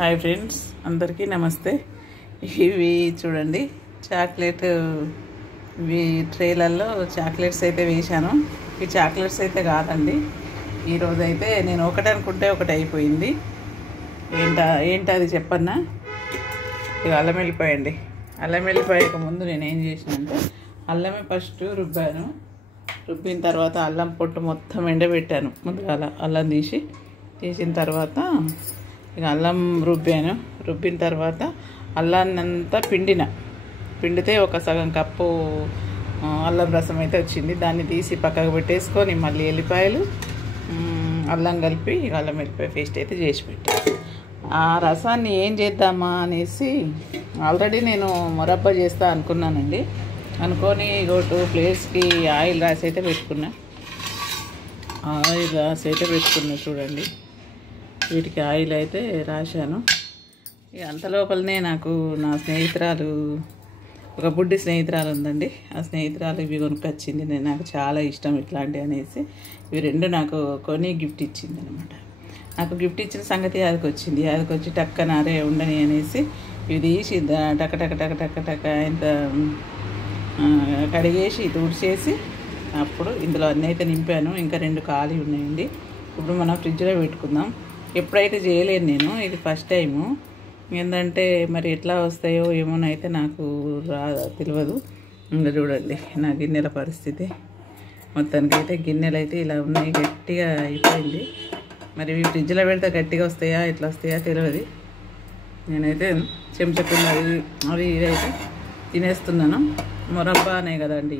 Hi friends, అందరికీ నమస్తే. ఇవి చూడండి, చాక్లెట్ ఇవి ట్రేలల్లో చాక్లెట్స్ అయితే వేశాను. ఈ చాక్లెట్స్ అయితే కాదండి. ఈరోజు అయితే నేను ఒకటి అనుకుంటే ఒకటి అయిపోయింది. ఏంటది చెప్పన్నా? ఇక అల్లం వెల్లిపాయండి. అల్లం వెల్లిపాయకు ముందు నేను ఏం చేసినంటే అల్లమే ఫస్ట్ రుబ్బాను. రుబ్బిన తర్వాత అల్లం పొట్టు మొత్తం ఎండబెట్టాను. ముందుగా అల్లం తీసిన తర్వాత ఇక అల్లం రుబ్బిన తర్వాత అల్లాన్నంతా పిండితే ఒక సగం కప్పు అల్లం రసం అయితే వచ్చింది. దాన్ని తీసి పక్కకు పెట్టేసుకొని మళ్ళీ ఎల్లిపాయలు అల్లం కలిపి అల్లం వెల్లిపాయ పేస్ట్ అయితే చేసి పెట్టాను. ఆ రసాన్ని ఏం చేద్దామా అనేసి ఆల్రెడీ నేను మొరబ్బా చేస్తా అనుకున్నానండి. అనుకొని 2 ప్లేట్స్కి ఆయిల్ రాసి అయితే పెట్టుకున్నా. చూడండి, వీటికి ఆయిల్ అయితే రాశాను. ఇక అంత లోపలనే నాకు నా స్నేహితురాలు, ఒక బుడ్డి స్నేహితురాలు ఉందండి. ఆ స్నేహితురాలు ఇవి కొనుక్కొచ్చింది. నాకు చాలా ఇష్టం ఇట్లాంటివి అనేసి ఇవి 2 నాకు కొని గిఫ్ట్ ఇచ్చింది అనమాట. నాకు గిఫ్ట్ ఇచ్చిన సంగతి అదికొచ్చి టక్కనారే ఉండని అనేసి ఇవి తీసి టక ఇంత కడిగేసి తుడిచేసి అప్పుడు ఇందులో అన్నీ అయితే నింపాను. ఇంకా 2 ఖాళీ ఉన్నాయండి. ఇప్పుడు మనం ఫ్రిడ్జ్లో పెట్టుకుందాం. ఎప్పుడైతే చేయలేను నేను, ఇది ఫస్ట్ టైము. ఏంటంటే మరి ఎట్లా వస్తాయో ఏమోనైతే నాకు తెలియదు. ఇంకా చూడండి నా గిన్నెల పరిస్థితి. మొత్తానికి అయితే గిన్నెలు అయితే ఇలా ఉన్నాయి, గట్టిగా అయిపోయింది. మరి ఇవి ఫ్రిడ్జ్లో పెడితే గట్టిగా వస్తాయా ఎట్లా వస్తాయా తెలియదు. నేనైతే చెంచకుండా అవి ఇదైతే తినేస్తున్నాను. మొరబ్బా అనే కదండి,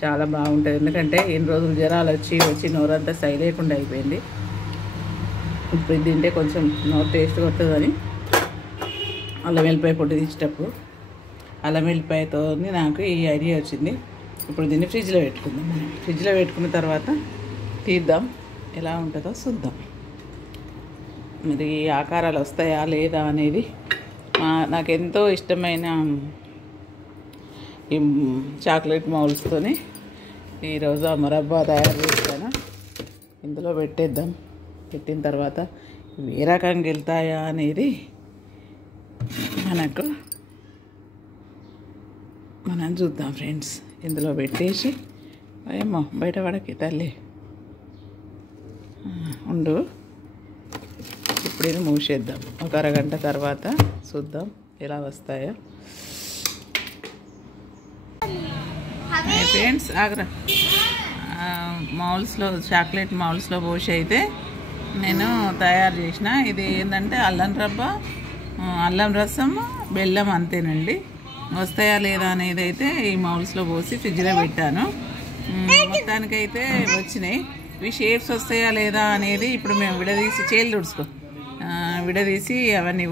చాలా బాగుంటుంది. ఎందుకంటే ఎన్ని రోజులు జ్వరాలు వచ్చి నోరంతా సైలేకుండా అయిపోయింది. ఇప్పుడు తింటే కొంచెం నోరు టేస్ట్ కొడుతుందని అల్లం వెల్లిపాయ పొట్టు తీసేటప్పుడు అల్లం వెల్లిపాయతో నాకు ఈ ఐడియా వచ్చింది. ఇప్పుడు దీన్ని ఫ్రిడ్జ్లో పెట్టుకుందాం. ఫ్రిడ్జ్లో పెట్టుకున్న తర్వాత తీద్దాం, ఎలా ఉంటుందో చూద్దాం. మరి ఆకారాలు వస్తాయా లేదా అనేది నాకు ఎంతో ఇష్టమైన ఈ చాక్లెట్ మౌల్స్తోని ఈరోజు ఆ మొరబ్బా తయారు చేస్తాను. ఇందులో పెట్టేద్దాం. పెట్టిన తర్వాత ఏ రకంగా వెళ్తాయా అనేది మనం చూద్దాం ఫ్రెండ్స్. ఇందులో పెట్టేసి ఏమో బయట పడకి తల్లి ఉండు. ఇప్పుడు ఇది మూసేద్దాం. ఒక అరగంట తర్వాత చూద్దాం ఎలా వస్తాయో. ఫ్రెండ్స్ ఆగ్రా చాక్లెట్ మౌల్స్లో పోసి అయితే నేను తయారు చేసిన. ఇది ఏంటంటే అల్లం రసం, బెల్లం, అంతేనండి. వస్తాయా లేదా అనేది అయితే ఈ మౌల్స్లో పోసి ఫ్రిడ్జ్లో పెట్టాను. మొత్తానికైతే వచ్చినాయి. ఇవి షేప్స్ వస్తాయా లేదా అనేది ఇప్పుడు మేము విడదీసి అవన్నీ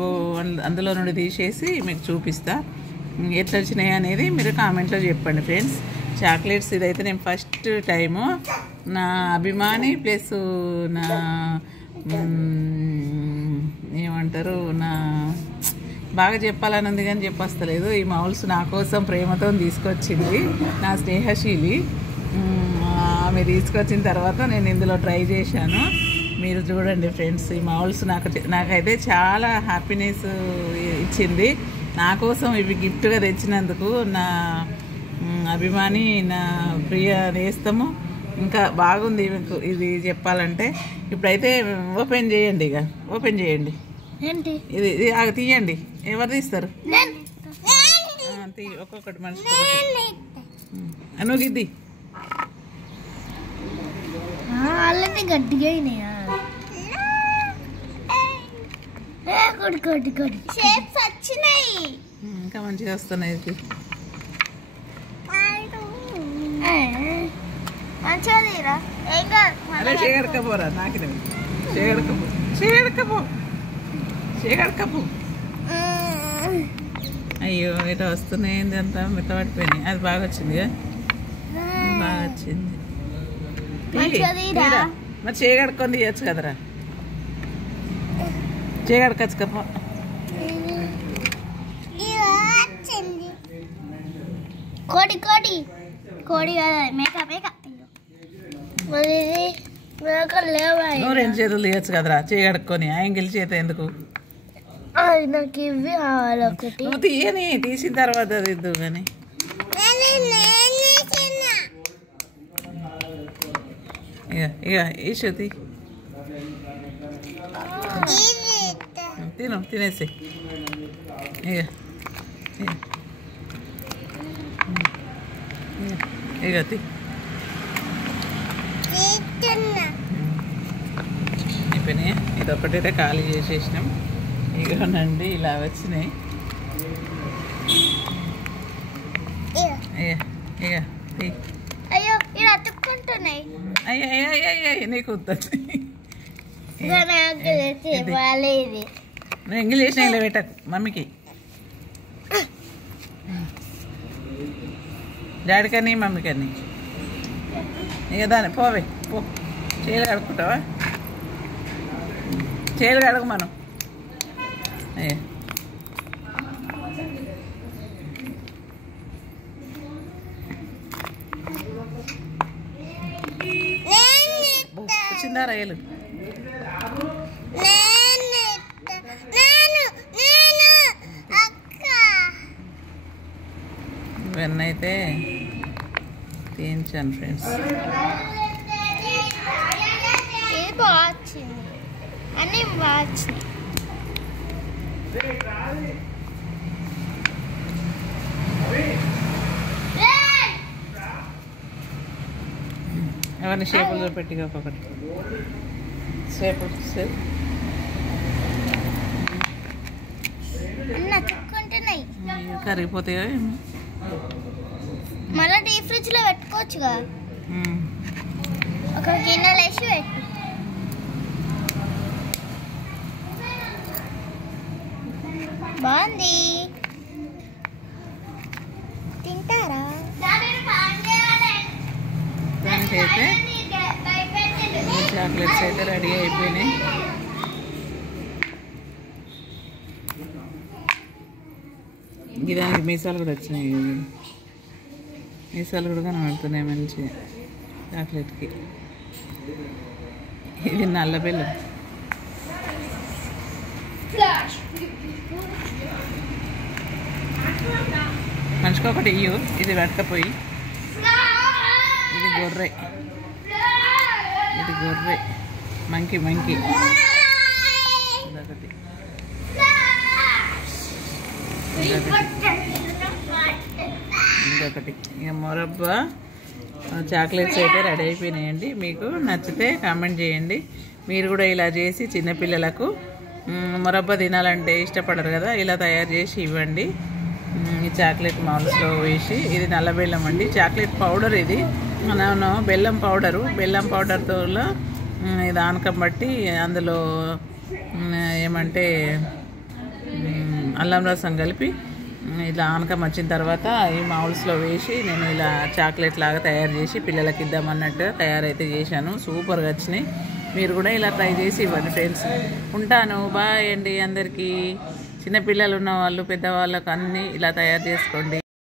అందులో నుండి తీసేసి మీకు చూపిస్తా. ఎట్లా వచ్చినాయి అనేది మీరు కామెంట్లో చెప్పండి ఫ్రెండ్స్. చాక్లెట్స్ ఇదైతే నేను ఫస్ట్ టైము. నా అభిమాని ప్లస్ నా ఏమంటారు, నా బాగా చెప్పాలని ఉంది కానీ చెప్పొస్తలేదు. ఈ మౌల్స్ నా కోసం ప్రేమతో తీసుకొచ్చింది నా స్నేహశీలి. ఆమె తీసుకొచ్చిన తర్వాత నేను ఇందులో ట్రై చేశాను. మీరు చూడండి ఫ్రెండ్స్, ఈ మౌల్స్ నాకైతే చాలా హ్యాపీనెస్ ఇచ్చింది. నా కోసం ఇవి గిఫ్ట్గా తెచ్చినందుకు నా అభిమాని, నా ప్రియ నేస్తము. ఇంకా బాగుంది ఇది చెప్పాలంటే. ఇప్పుడైతే ఓపెన్ చేయండి. ఇది తీయండి. ఎవరు తీస్తారు? ఒక్కొక్కటి మనిషి నువ్వు గిద్ది. గట్టిగా ఇంకా మంచిగా వస్తున్నాయి. చేయగడకపోరా, నాకు చేయగడకపో. అయ్యో ఇట్లా వస్తున్నాయి. అంతా మెత్తబడిపోయినాయి. అది బాగా వచ్చింది, బాగా వచ్చింది. మరి చేయగడుకొని తీయచ్చు కదరా, చేయగడకచ్చుకపో. కోడి నువ్వు 2 చేతులు తీయచ్చు కదరా, చేయగడుక్కొని. యాంగిల్ చేత ఎందుకు? నాకు ఇవి కావాలి ఒకటి. నువ్వు తీయని, తీసిన తర్వాత తిద్దు కానీ. ఇక ఇక ఈ శృతి తిను, తినేసి ఇక ఇక తీ. అయిపోయినాయి. ఇదొక్కటైతే ఖాళీ చేసేసినాం. ఇగోనండి ఇలా వచ్చినాయి. ఇక తీ. అయ్యో ఇది అతుక్కుంటున్నాయి. అయ్యో నీకు వద్దు. నువ్వు ఎంగిల్ చేసిన ఇలా పెట్టకు మమ్మీకి. డాడీకని మమ్మీకని. ఇక దాన్ని పోవే పో. చేలు కడుక్కుంటావా? చేలు కడుగు మనం. వచ్చిందా రైలు? ఇవన్నైతే తీయించాను ఫ్రెండ్స్. ఇది బాగా వచ్చింది, అన్నీ బాగా వచ్చింది. అవన్నీ షేపులు చూపెట్టి ఒక్కొక్కటి షేపులు అతుక్కుంటున్నాయి. కరిగిపోతాయో ఏమో. మళ్ళీ డీప్ ఫ్రిడ్జ్ లో పెట్టుకోవచ్చుగా. ఒక గిన్నెలు వేసి పెట్టు. బాగుంది, తింటారా? దానికైతే చాక్లెట్స్ అయితే రెడీ అయిపోయినాయి. దానికి మీసాలు కూడా వచ్చినాయి. మీసాలు కూడా కనబడుతున్నాయి మంచిగా చాక్లెట్కి. ఇది నల్ల బెల్లం. మనిషికి ఒకటి ఇయ్యు. ఇది పట్టకపోయి. ఇది గొర్రె, ఇది గొర్రె. Monkey monkey. ఇదొకటి, ఇంకొకటి. ఇక మొరబ్బా చాక్లెట్స్ అయితే రెడీ అయిపోయినాయండి. మీకు నచ్చితే కామెంట్ చేయండి. మీరు కూడా ఇలా చేసి చిన్నపిల్లలకు మొరబ్బా తినాలంటే ఇష్టపడరు కదా, ఇలా తయారు చేసి ఇవ్వండి. ఈ చాక్లెట్ మౌల్స్లో వేసి. ఇది నల్ల బెల్లం అండి, చాక్లెట్ పౌడర్. ఇది మనం బెల్లం పౌడరు, బెల్లం పౌడర్తో ఇది ఆనకం బట్టి అందులో ఏమంటే అల్లం రసం కలిపి ఇలా ఆనకం వచ్చిన తర్వాత ఈ మౌల్స్లో వేసి నేను ఇలా చాక్లెట్ లాగా తయారు చేసి పిల్లలకి ఇద్దామన్నట్టు తయారైతే చేశాను. సూపర్గా వచ్చినాయి. మీరు కూడా ఇలా ట్రై చేసి ఇవ్వండి ఫ్రెండ్స్. ఉంటాను, బాయ్ అండి అందరికీ. చిన్నపిల్లలు ఉన్న వాళ్ళు పెద్దవాళ్ళకు అన్నీ ఇలా తయారు చేసుకోండి.